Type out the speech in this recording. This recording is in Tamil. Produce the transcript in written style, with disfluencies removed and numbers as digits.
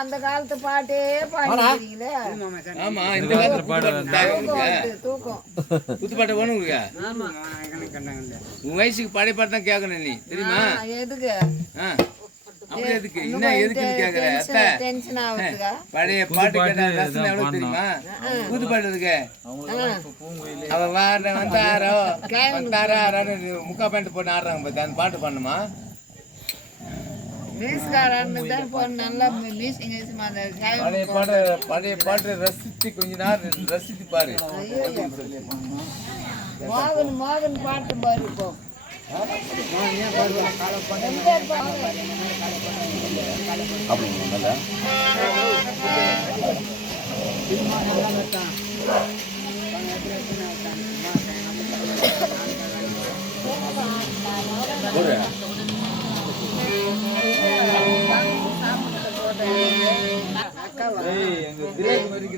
அந்த காலத்து பாட்டே பாடுறீங்களே. ஆமா, இந்த காலத்து பாட்டு தூக்கம் புத்து பாட்டு வேணும் உங்களுக்கு. உன் வயசுக்கு பழைய பாட்டு தான் கேட்கணும் நீ, தெரியுமா? எதுக்கு அப்படி எதுக்கு என்ன எதுக்குன்னு கேக்குற? டென்ஷன் ஆகுதுக்கா. பழைய பாட்டு கேட்டா ரசனை எவ்வளவு தெரியுமா? புது பாட்டு இருக்கு. அவன் வந்தாரோ முக்கா பேண்ட் போட்டு ஆடுறாங்க பார்த்து, அந்த பாட்டு பண்ணுமா? பழைய பாட்டு ரசித்து கொஞ்ச நேரம் ரசித்து பாரு. மோகன் பாட்டு பாரு. இப்போ எங்க திரேக் மாதிரி